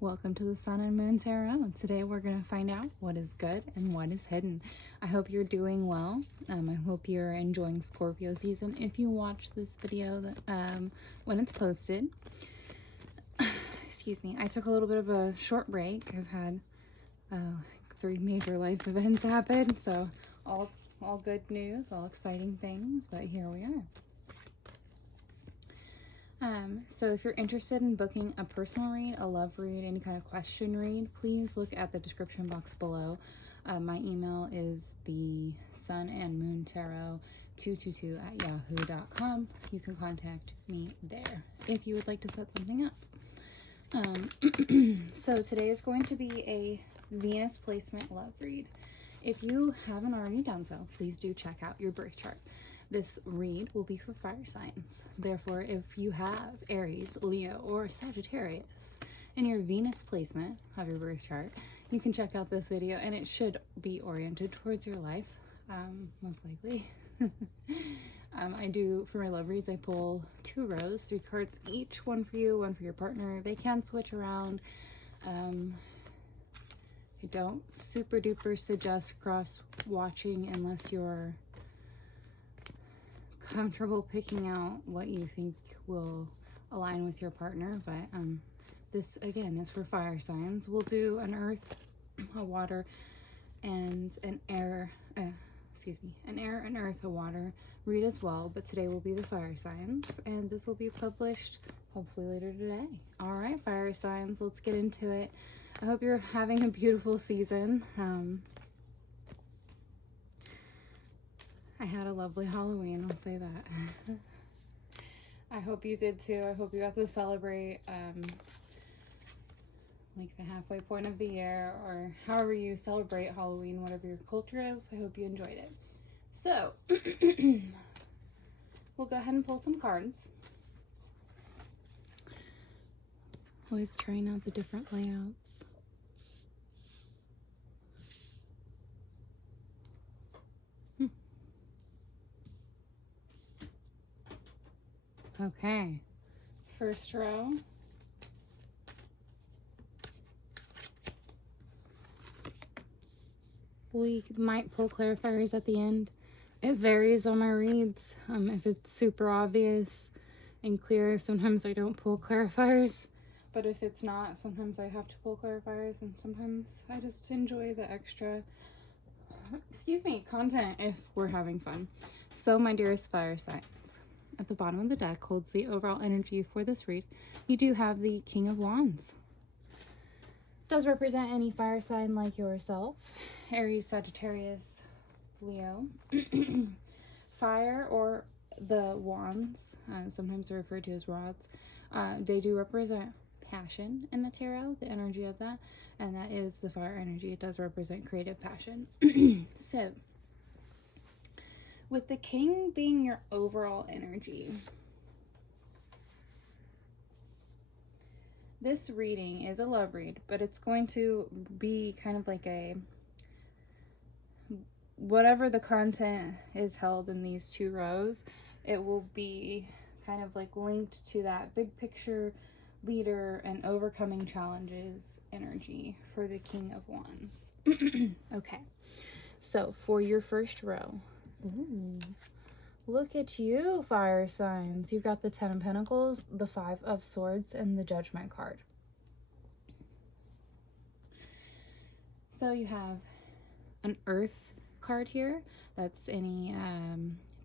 Welcome to the Sun and Moon Tarot. Today we're going to find out what is good and what is hidden. I hope you're doing well. I hope you're enjoying Scorpio season. If you watch this video when it's posted, excuse me, I took a little bit of a short break. I've had 3 major life events happen, so all good news, all exciting things, but here we are. So if you're interested in booking a personal read, a love read, any kind of question read, please look at the description box below. My email is the Sun and Moon Tarot 222@yahoo.com. You can contact me there if you would like to set something up. So today is going to be a Venus placement love read. If you haven't already done so, please do check out your birth chart. This read will be for fire signs. Therefore, if you have Aries, Leo, or Sagittarius in your Venus placement of your birth chart, you can check out this video and it should be oriented towards your life, most likely. I do, for my love reads, I pull 2 rows, 3 cards each, one for you, one for your partner. They can switch around. I don't super duper suggest cross watching unless you're comfortable picking out what you think will align with your partner, but this again is for fire signs. We'll do an earth, a water, and an air, an air, an earth, a water read as well, but today will be the fire signs, and this will be published hopefully later today. All right, fire signs, let's get into it. I hope you're having a beautiful season. I had a lovely Halloween, I'll say that. I hope you did too. I hope you got to celebrate like the halfway point of the year, or however you celebrate Halloween, whatever your culture is. I hope you enjoyed it. So, we'll go ahead and pull some cards. Always trying out the different layouts. Okay, first row. We might pull clarifiers at the end. It varies on my reads. If it's super obvious and clear, sometimes I don't pull clarifiers. But if it's not, sometimes I have to pull clarifiers, and sometimes I just enjoy the extra, content if we're having fun. So, my dearest fire signs, at the bottom of the deck holds the overall energy for this read. You do have the King of Wands. Does represent any fire sign like yourself. Aries, Sagittarius, Leo. Fire, or the wands, sometimes they're referred to as rods. They do represent passion in the tarot, the energy of that, and that is the fire energy. It does represent creative passion. So, with the King being your overall energy, this reading is a love read, but it's going to be kind of like a, whatever the content is held in these 2 rows, it will be kind of like linked to that big picture leader and overcoming challenges energy for the King of Wands. Okay, so for your first row, ooh, look at you, fire signs. You've got the 10 of Pentacles, the 5 of Swords, and the Judgment card. So you have an Earth card here. That's any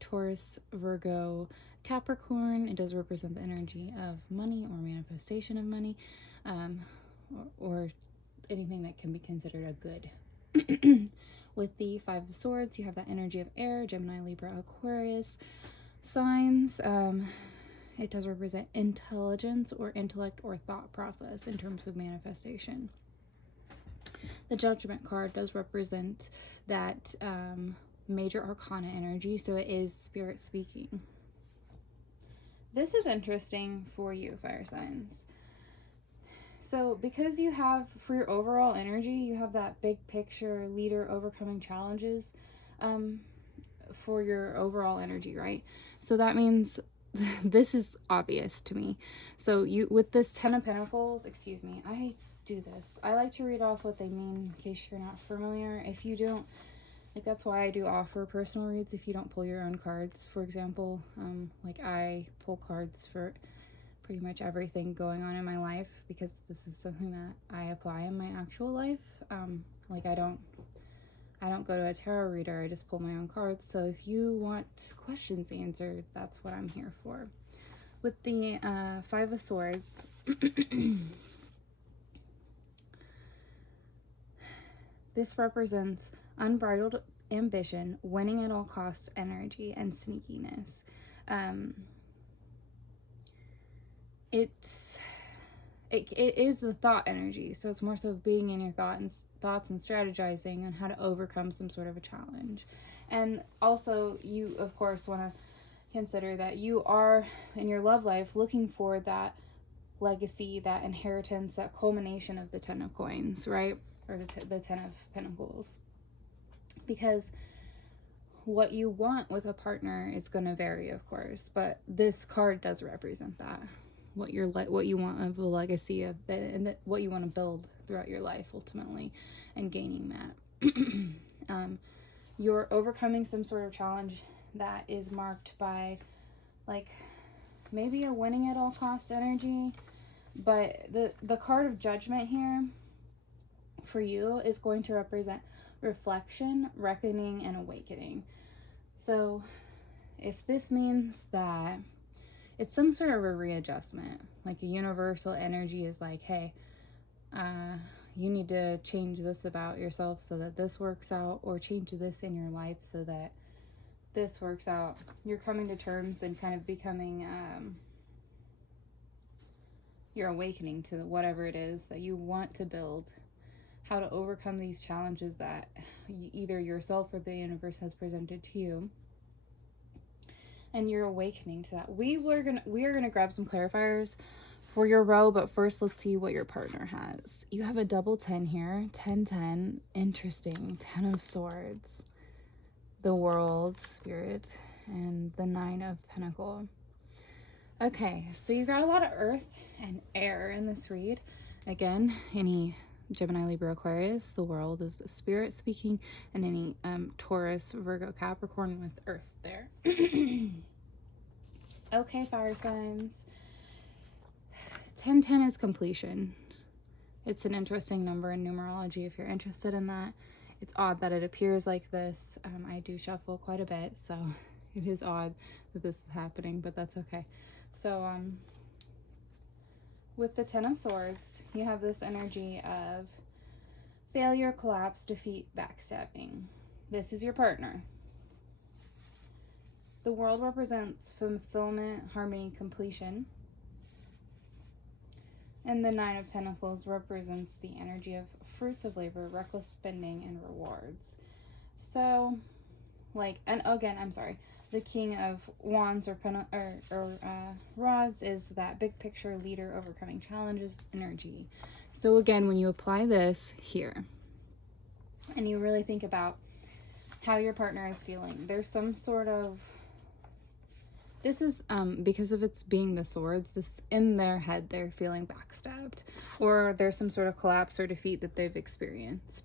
Taurus, Virgo, Capricorn. It does represent the energy of money or manifestation of money, or anything that can be considered a good. With the 5 of Swords, you have that energy of air, Gemini, Libra, Aquarius signs. It does represent intelligence or intellect or thought process in terms of manifestation. The Judgment card does represent that major arcana energy, so it is spirit speaking. This is interesting for you, fire signs. So because you have, for your overall energy, you have that big picture leader overcoming challenges for your overall energy, right? So that means this is obvious to me. So you, with this 10 of Pentacles, excuse me, I do this. I like to read off what they mean in case you're not familiar. If you don't, like, that's why I do offer personal reads if you don't pull your own cards. For example, like, I pull cards for pretty much everything going on in my life because this is something that I apply in my actual life. Like, I don't go to a tarot reader, I just pull my own cards. So if you want questions answered, that's what I'm here for. With the Five of Swords, this represents unbridled ambition, winning at all costs energy, and sneakiness. It is the thought energy, so it's more so being in your thoughts and strategizing on how to overcome some sort of a challenge. And also, you of course want to consider that you are in your love life looking for that legacy, that inheritance, that culmination of the Ten of Coins, right? Or the Ten of Pentacles. Because what you want with a partner is going to vary, of course, but this card does represent that. What you want of a legacy of that, and what you want to build throughout your life ultimately, and gaining that. You're overcoming some sort of challenge that is marked by, like, maybe a winning at all cost energy, but the card of Judgment here for you is going to represent reflection, reckoning, and awakening. So if this means that it's some sort of a readjustment, like a universal energy is like, hey, you need to change this about yourself so that this works out, or change this in your life so that this works out. You're coming to terms and kind of becoming, you're awakening to whatever it is that you want to build, how to overcome these challenges that either yourself or the universe has presented to you. And you're awakening to that. We are gonna grab some clarifiers for your row, but first let's see what your partner has. You have a double 10 here, 10-10, interesting, 10 of Swords, the World, Spirit, and the 9 of Pentacles. Okay, so you got a lot of earth and air in this read. Again, any Gemini, Libra, Aquarius, the World is the spirit speaking, and any Taurus, Virgo, Capricorn with earth there. Okay, fire signs. 10-10 is completion. It's an interesting number in numerology if you're interested in that. It's odd that it appears like this. I do shuffle quite a bit, so it is odd that this is happening, but that's okay. So with the 10 of Swords, you have this energy of failure, collapse, defeat, backstabbing. This is your partner. The World represents fulfillment, harmony, completion. And the 9 of Pentacles represents the energy of fruits of labor, reckless spending, and rewards. So, like, and again, I'm sorry, the King of Wands or Rods is that big picture leader overcoming challenges energy. So again, when you apply this here and you really think about how your partner is feeling, there's some sort of, this is because of it's being the Swords, this in their head they're feeling backstabbed, or there's some sort of collapse or defeat that they've experienced.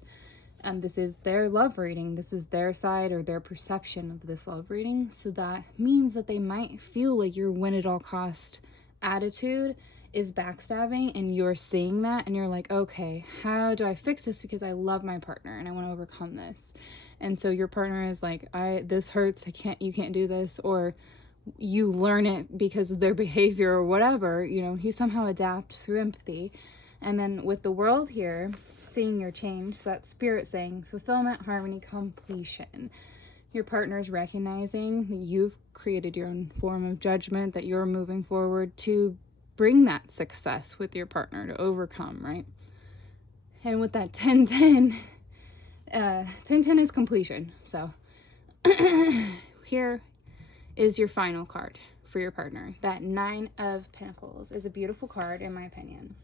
This is their love reading. This is their side or their perception of this love reading. So that means that they might feel like your win at all cost attitude is backstabbing, and you're seeing that and you're like, okay, how do I fix this? Because I love my partner and I want to overcome this. And so your partner is like, this hurts. You can't do this. Or you learn it because of their behavior or whatever, you somehow adapt through empathy. And then with the World here, seeing your change, so that's spirit saying fulfillment, harmony, completion. Your partner's recognizing that you've created your own form of judgment, that you're moving forward to bring that success with your partner, to overcome, right? And with that 10-10, 10-10 is completion. So here is your final card for your partner. That 9 of Pentacles is a beautiful card, in my opinion.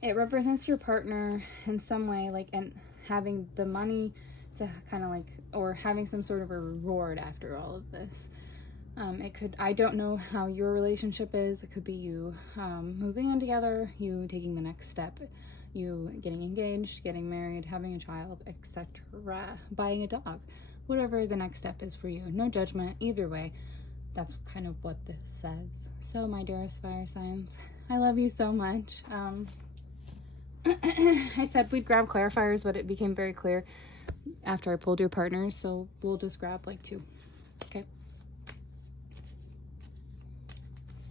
It represents your partner in some way, like, and having the money to kind of like, or having some sort of a reward after all of this. I don't know how your relationship is. It could be you moving in together, you taking the next step, you getting engaged, getting married, having a child, etc., buying a dog, whatever the next step is for you. No judgment, either way. That's kind of what this says. So, my dearest fire signs, I love you so much. I said we'd grab clarifiers, but it became very clear after I pulled your partners, so we'll just grab like 2. Okay.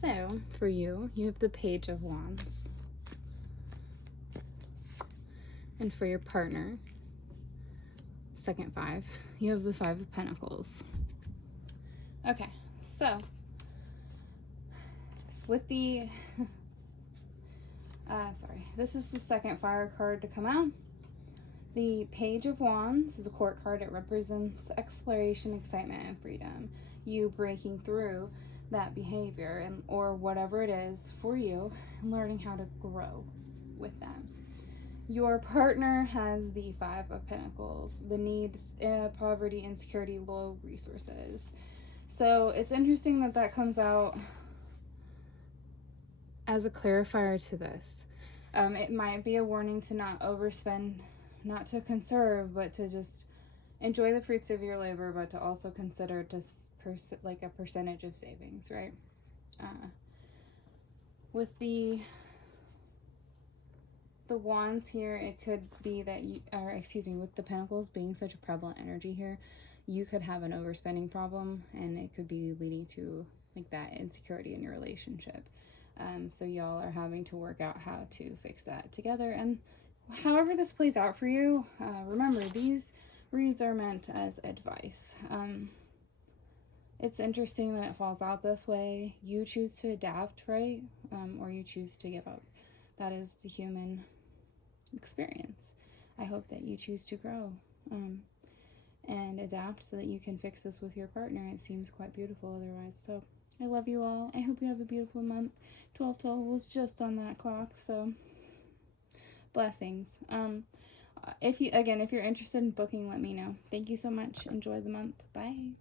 So, for you, you have the Page of Wands. And for your partner, second 5, you have the 5 of Pentacles. Okay, so with the this is the second fire card to come out. The Page of Wands is a court card. It represents exploration, excitement, and freedom. You breaking through that behavior and or whatever it is for you and learning how to grow with them. Your partner has the 5 of Pentacles, the needs, poverty, insecurity, low resources. So it's interesting that that comes out as a clarifier to this. It might be a warning to not overspend, not to conserve, but to just enjoy the fruits of your labor, but to also consider just like a percentage of savings, right? With the wands here, it could be that with the pentacles being such a prevalent energy here, you could have an overspending problem, and it could be leading to like that insecurity in your relationship. So y'all are having to work out how to fix that together. And however this plays out for you, remember, these reads are meant as advice. It's interesting that it falls out this way. You choose to adapt, right? Or you choose to give up. That is the human experience. I hope that you choose to grow and adapt so that you can fix this with your partner. It seems quite beautiful otherwise. So I love you all. I hope you have a beautiful month. 12/12 was just on that clock, so blessings. If you're interested in booking, let me know. Thank you so much. Enjoy the month. Bye.